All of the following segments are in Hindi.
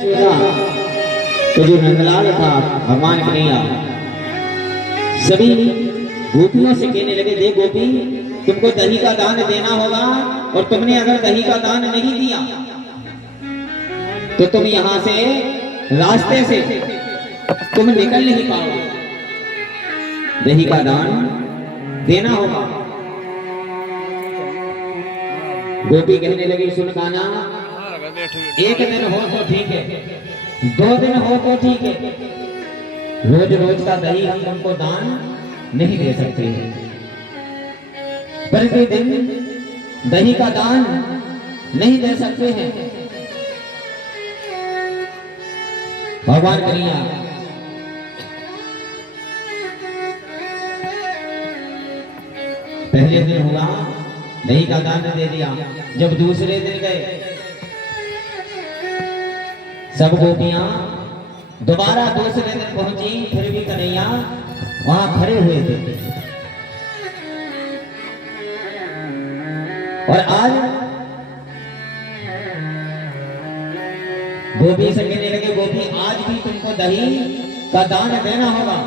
तो जो नंदलाल था भगवान कन्हैया सभी गोपियों से कहने लगे, देख गोपी, तुमको दही का दान देना होगा और तुमने अगर दही का दान नहीं दिया तो तुम यहां से रास्ते से तुम निकल नहीं पाओगे। दही का दान देना होगा। गोपी कहने लगी, सुन कान्हा, एक दिन हो तो ठीक है, 2 दिन हो तो ठीक है, रोज रोज का दही हम तुमको दान नहीं दे सकते हैं। प्रतिदिन दही का दान नहीं दे सकते हैं। भगवान कन्हैया पहले दिन हुआ, दही का दान दे दिया। जब दूसरे दिन गए, सब गोपियां दोबारा दूसरे दिन पहुंची, फिर भी कन्हैया वहां खड़े हुए थे। और आज गोपी से कहने लगे, गोपी आज भी तुमको दही का दान देना होगा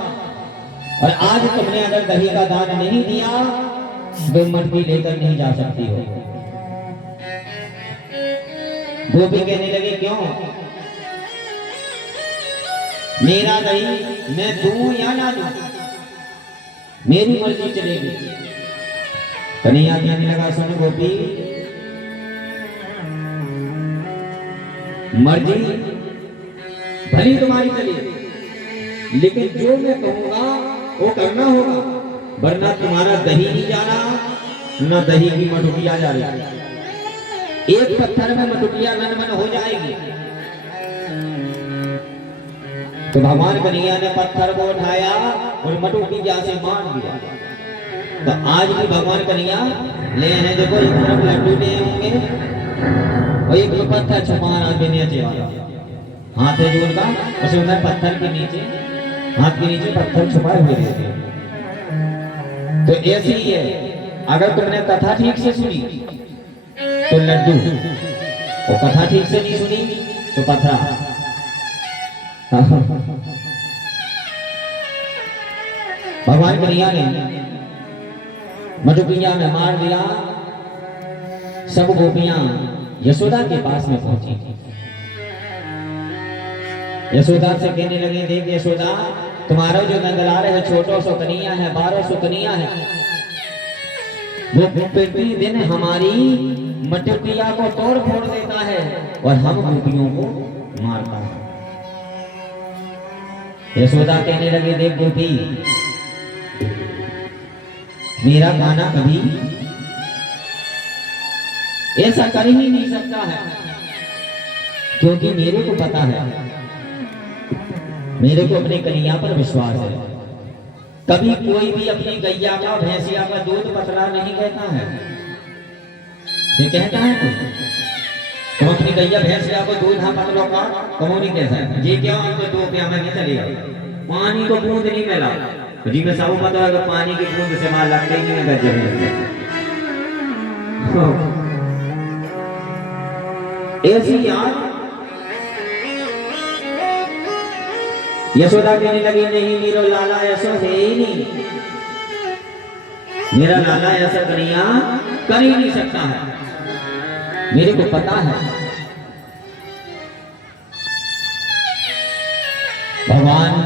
और आज तुमने अगर दही का दान नहीं दिया तो मटकी लेकर नहीं जा सकती हो। गोपी कहने लगे, क्यों? मेरा दही मैं दूं या ना दूं, मेरी मर्जी चलेगी। कन्हैया कहने लगा, सुन गोपी, मर्जी भली तुम्हारी चले, लेकिन जो मैं कहूंगा वो करना होगा, वरना तुम्हारा दही नहीं जाना, न दही की मटुकिया जा रही। एक पत्थर में मटुकिया मन हो जाएगी। तो भगवान कन्हैया ने पत्थर को उठाया और मटुकिया से मार दिया। तो आज भी भगवान कन्हैया ले हैं, देखो एक तरफ लड्डू ले होंगे और एक पत्थर छुपा आगे नीचे वाला हाथ है जो उनका, उसे उधर पत्थर के नीचे, हाथ के नीचे पत्थर छुपाए हुए थे। तो ऐसी ही है, अगर तुमने कथा ठीक से सुनी तो लड्डू, और कथा ठीक से नहीं सुनी तो पत्थर। भगवान कन्हैया ने मटुकिया में मार दिया। सब गोपियां यशोदा के पास में पहुंची। यशोदा से कहने लगे, देख यशोदा, तुम्हारा जो नंदलाल है छोटो सो कन्हैया है, 12 सो कन्हैया है, वो प्रतिदिन हमारी मटुकिया को तोड़ फोड़ देता है और हम गोपियों को मारता है। यशोदा कहने लगे, देख गोपी, मेरा गाना कभी ऐसा कर ही नहीं सकता है, क्योंकि मेरे को पता है, मेरे को अपने कन्हैया पर विश्वास है। कभी कोई भी अपनी गैया का, भैंसिया का दूध पतला नहीं कहता है। ये कहता है कोई? तुम अपनी गैया भैंसिया को दूध हाँ पतलों का कमो नहीं कहता है। ये क्या हमको 2 प्याला में चलेगा, पानी को बूंद नहीं मिला तो जी में सब पता है, पानी की बूंद से मार लगते ही नहीं गज्जे। ऐसी यार यशोदा कहने लगी, नहीं मेरा लाला ऐसा है ही नहीं, मेरा लाला ऐसा कन्हैया कर ही नहीं सकता है, मेरे को पता है। भगवान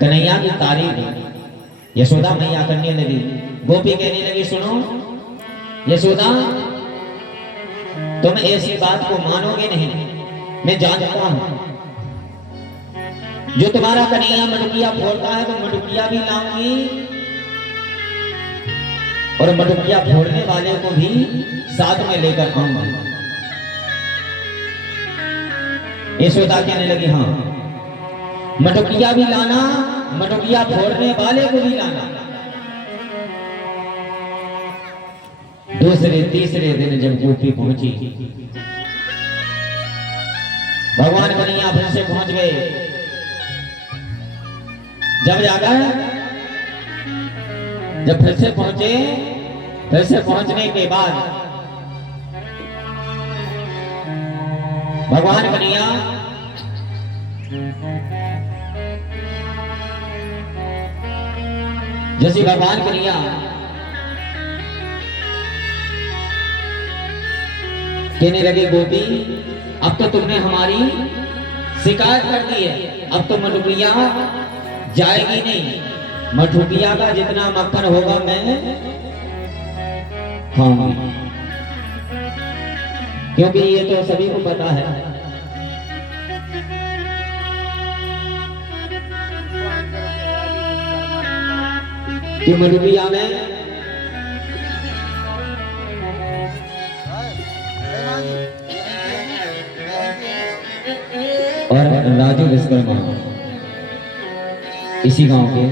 कन्हैया की तारीफ यशोदा मैया करने लगी। गोपी कहने लगी, सुनो यशोदा, तुम ऐसी बात को मानोगे नहीं, मैं जानता हूं। जो तुम्हारा कन्हैया मटुकिया फोड़ता है तो मटुकिया भी लाऊंगी और मटुकिया फोड़ने वाले को भी साथ में लेकर आऊंगा। यशोदा कहने लगी, हाँ मटुकिया भी लाना, मटुकिया फोड़ने वाले को भी लाना। दूसरे तीसरे दिन जब गोपी पहुंची, भगवान कन्हैया फिर से पहुंच गए। जब जाकर जब फिर से पहुंचे, फिर से पहुंचने के बाद भगवान कन्हैया जैसे भगवान कन्हैया कहने लगे गोपी अब तो तुमने हमारी शिकायत कर दी है, अब तो मधुपिया जाएगी नहीं, मधुपिया का जितना मक्खन होगा मैं खाऊंगी, क्योंकि ये तो सभी को पता है कि मधुपिया में और राजू विश्वकर्मा इसी गांव के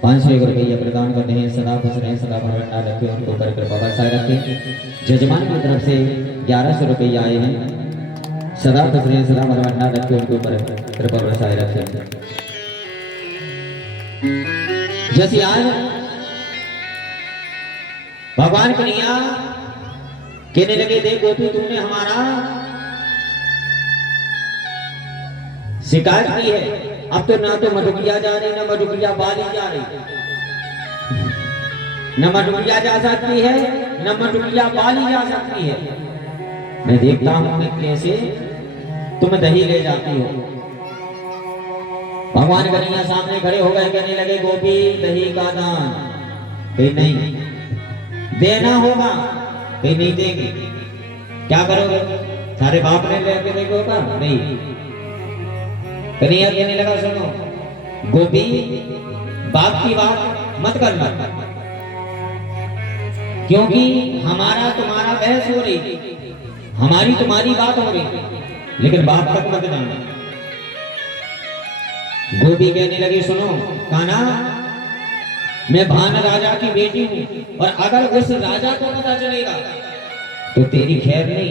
501 रुपया प्रदान करते हैं। सदा खुश रहें, सदा भरभंडार रखे, उनको ऊपर कृपा बरसाए रखे। जजमान की तरफ से 1100 रुपये आए हैं। सदा खुश रहें, सदा भरभंडार रखे, उनको ऊपर कृपा बरसाए रखे। जैसे आज भगवान कन्हैया कहने लगे देख गोपी तुमने हमारा शिकायत की है, अब तो ना तो मधुपिया जा रही, ना मधुपिया बाली जा रही, न मधुपिया जा सकती है, न मधुपिया बाली जा सकती है। मैं देखता हूं कि कैसे तुम दही ले जाती हो। भगवान कन्हैया सामने खड़े हो गए, कहने लगे गोपी दही का दान, कहीं नहीं देना होगा, कहीं नहीं देंगे, क्या करोगे? सारे बाप ने लेके देखोगा नहीं। कन्हैया कहने लगा सुनो गोपी बाप की बात मत करना, क्योंकि हमारा तुम्हारा बहस हो रही, हमारी तुम्हारी बात हो रही, लेकिन बाप तक मत जाना। गोपी कहने लगी सुनो कान्हा मैं भान राजा की बेटी हूं, और अगर उस राजा को पता चलेगा तो तेरी खैर नहीं,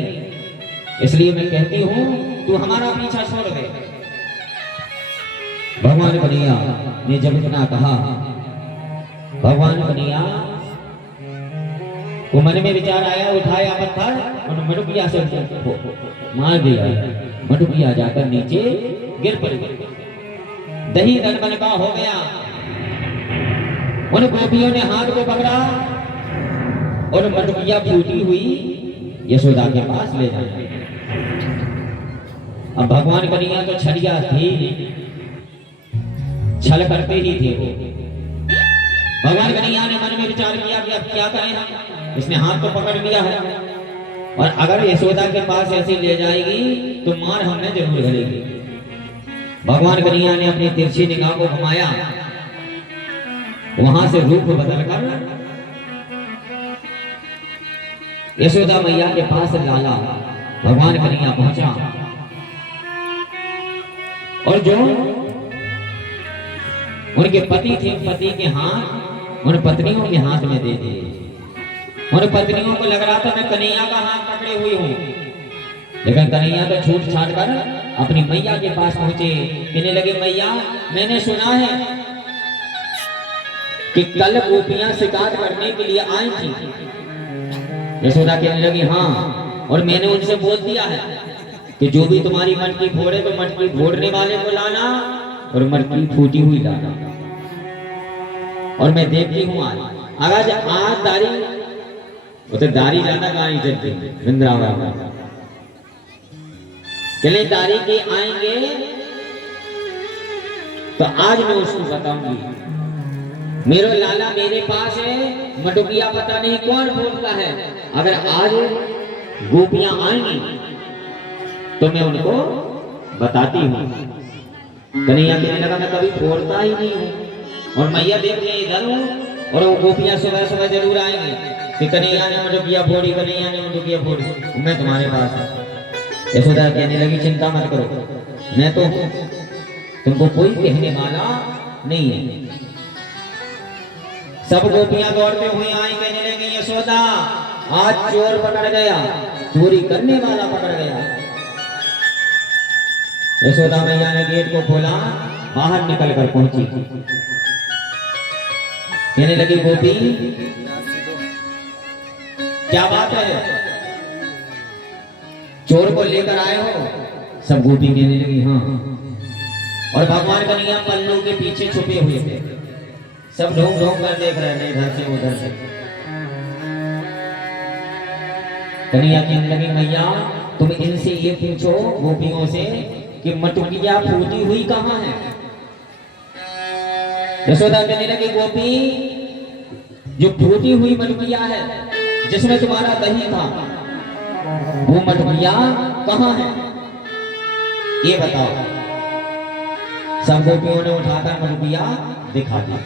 इसलिए मैं कहती हूं तू हमारा पीछा छोड़ दे। भगवान कन्हैया ने जब इतना कहा, भगवान कन्हैया को मन में विचार आया, उठाया पत्थर और मधुपिया से मार दिया। मधुपिया जाकर नीचे गिर पड़ी, दही दनबन का हो गया। उन गोपियों ने हाथ को पकड़ा और मधुपिया फूटी हुई यशोदा के पास ले जाए। अब भगवान कन्हैया तो छड़िया थी, छल करते ही थे वो। भगवान कन्हैया ने मन में विचार किया कि अब क्या करें, इसने हाथ तो पकड़ लिया है, और अगर यशोदा के पास ऐसे ले जाएगी तो मार हमें जरूर घलेगी। भगवान कन्हैया ने अपनी तिरछी निगाह को घुमाया, वहां से रूप बदलकर यशोदा मैया के पास लाला भगवान कन्हैया पहुंचा, और जो उनके पति थे पति के हाथ उन पत्नियों के हाथ में दे दिए। उन पत्नियों को लग रहा था मैं कन्हैया का हाथ पकड़े हुई हूं, लेकिन कन्हैया तो छूट छाट कर अपनी मैया के पास पहुंचे। कहने लगे मैया मैंने सुना है कि कल गोपियां शिकार करने के लिए आई थी। यशोदा कहने लगी हाँ, और मैंने उनसे बोल दिया है कि जो भी तुम्हारी मटकी फोड़े तो मटकी फोड़ने वाले को लाना और मटकी फूटी हुई लाना। और मैं देखती हूँ आज दारी वो तो दारी ज्यादा गाड़ी चलती वृंदावन में, चले दारी के आएंगे तो आज मैं उसको बताऊंगी मेरा लाला मेरे पास है, मटुकिया पता नहीं कौन बोलता है। अगर आज गोपियां आएंगी तो मैं उनको बताती हूँ। कन्हैया कहने लगा मैं कभी फोड़ता ही नहीं हूँ, और मैया देख रही इधर हूँ, और वो गोपियां सुबह सुबह जरूर आएंगी कि कन्हैया ने मटुकिया फोड़ी, कन्हैया ने मटुकिया फोड़ी, मैं तुम्हारे पास हूँ। यशोदा कहने लगी चिंता मत करो, मैं तो हूँ, तुमको कोई कहने वाला नहीं है। सब गोपियां दौड़ते हुए आई, कहने लगी यशोदा आज चोर पकड़ गया, चोरी करने वाला पकड़ गया। यशोदा मैया ने गेट को खोला, बाहर निकल कर पहुंची, कहने लगी गोपी क्या बात है, चोर को लेकर आए हो? सब गोपी कहने लगी हाँ। और भगवान कन्हैया पल्लू के पीछे छुपे हुए थे, सब ढूंढ ढूंढ कर देख रहे थे इधर से उधर से। कन्हैया कहने लगी मैया तुम इनसे ये पूछो गोपियों से कि मटुकिया फूटी हुई कहाँ है। यशोदा कहने लगी गोपी जो फूटी हुई मटुकिया है जिसमें तुम्हारा दही था वो मटुकिया कहाँ है ये बताओ। सब गोपियों ने उठाकर मटुकिया दिखा दी।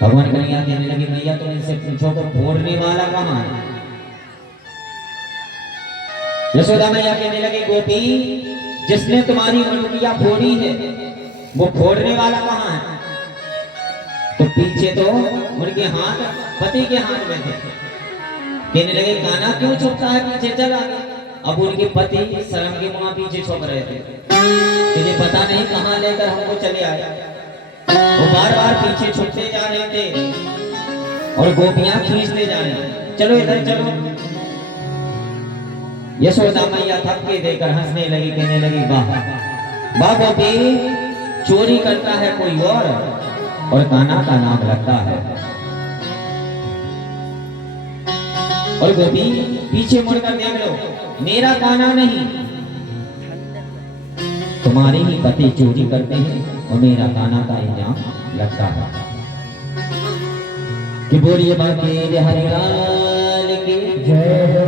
भगवान कन्हैया कहने लगे मैया तुम इनसे पूछो तो फोड़ने वाला कहाँ है। यशोदा मैया कहने लगे गोपी जिसने तुम्हारी मटुकिया फोड़ी है वो फोड़ने वाला कहाँ है। तो पीछे तो उनके हाथ पति के हाथ में थे। कहने लगे कान्हा क्यों छुपता है पीछे चल आगे। अब उनके पति शर्म के मुंह पीछे छुप रहे थे, तुझे पता नहीं कहाँ लेकर हमको चले आए। वो बार बार पीछे छुपते जा रहे थे और गोपियां खींचते जा रही चलो इधर चलो। यशोदा मैया थपके देकर हंसने लगी, कहने लगी वाह वाह गोपी चोरी करता है कोई और कान्हा का नाम लगता है। और गोपी पीछे मुड़कर देख लो मेरा कान्हा नहीं तुम्हारे ही पति चोरी करते हैं और मेरा कान्हा का इल्जाम लगता है। कि बोलिए बाकी हरिलाल की जय हो।